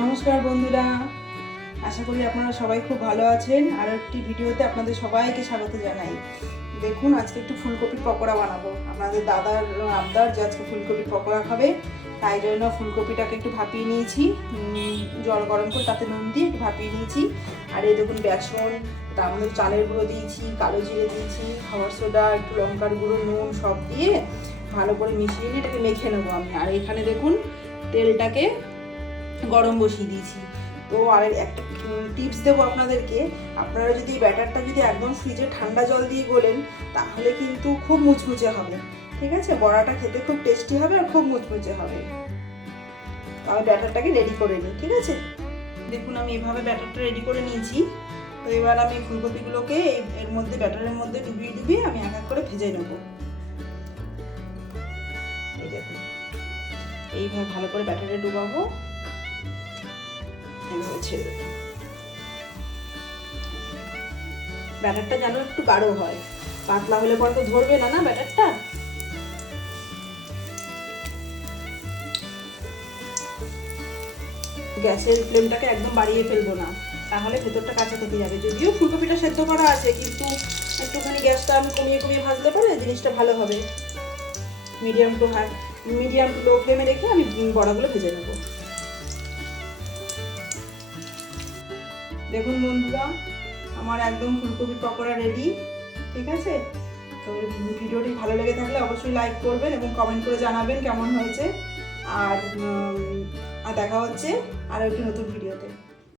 নমস্কার বন্ধুরা, আশা করি আপনারা সবাই খুব ভালো আছেন। আর একটি ভিডিওতে আপনাদের সবাইকে স্বাগত জানাই। দেখুন, আজকে একটু ফুলকপির পকোড়া বানাবো। আপনাদের দাদার আবদার যে আজকে ফুলকপির পকোড়া খাবে, তাই জন্য ফুলকপিটাকে একটু ভাপিয়ে নিয়েছি, জল গরম করে তাতে নুন দিয়ে একটু ভাপিয়ে নিয়েছি। আর এই দেখুন বেসন, তার মধ্যে চালের গুঁড়ো দিয়েছি, কালো জিরে দিয়েছি, খাবার সোডা, একটু লঙ্কার গুঁড়ো, নুন সব দিয়ে ভালো করে মিশিয়ে নিয়ে এটাকে মেখে নেবো আমি। আর এখানে দেখুন তেলটাকে গরম বসিয়ে দিয়েছি। তো আর একটা টিপস দেবো আপনাদেরকে, আপনারা যদি ব্যাটারটা যদি একদম ফ্রিজে ঠান্ডা জল দিয়ে গোলেন, তাহলে কিন্তু খুব মুচমুচে হবে। ঠিক আছে, বড়াটা খেতে খুব টেস্টি হবে আর খুব মুচমুচে হবে। আমি ব্যাটারটাকে রেডি করে নিই। ঠিক আছে, দেখুন আমি এভাবে ব্যাটারটা রেডি করে নিয়েছি। তো এবার আমি ফুলকপিগুলোকে এর মধ্যে ব্যাটারের মধ্যে ডুবিয়ে ডুবিয়ে আমি এক এক করে ভেজে নেব। এই দেখুন, এইভাবে ভালো করে ব্যাটারে ডুবাবো, ছেড়ে দেবো। ব্যাটারটা যেন একটু গাঢ় হয়, পাতলা হলে পরে তো ধরবে না ব্যাটারটা। গ্যাসের ফ্লেমটাকে একদম বাড়িয়ে ফেলবো না, তাহলে ভেতরটা কাঁচা থেকে যাবে। যদিও ফুলকপিটা সেদ্ধ করা আছে, কিন্তু একটুখানি গ্যাসটা আমি কমিয়ে কমিয়ে ভাজলে পরে জিনিসটা ভালো হবে। মিডিয়াম টু লো ফ্লেমে রেখে আমি বড়াগুলো ভেজে নেব। দেখুন বন্ধুরা, আমার একদম ফুলকপির পকোড়া রেডি। ঠিক আছে, তো ভিডিওটি ভালো লেগে থাকলে অবশ্যই লাইক করবেন এবং কমেন্ট করে জানাবেন কেমন হয়েছে। আর দেখা হচ্ছে আরও একটি নতুন ভিডিওতে।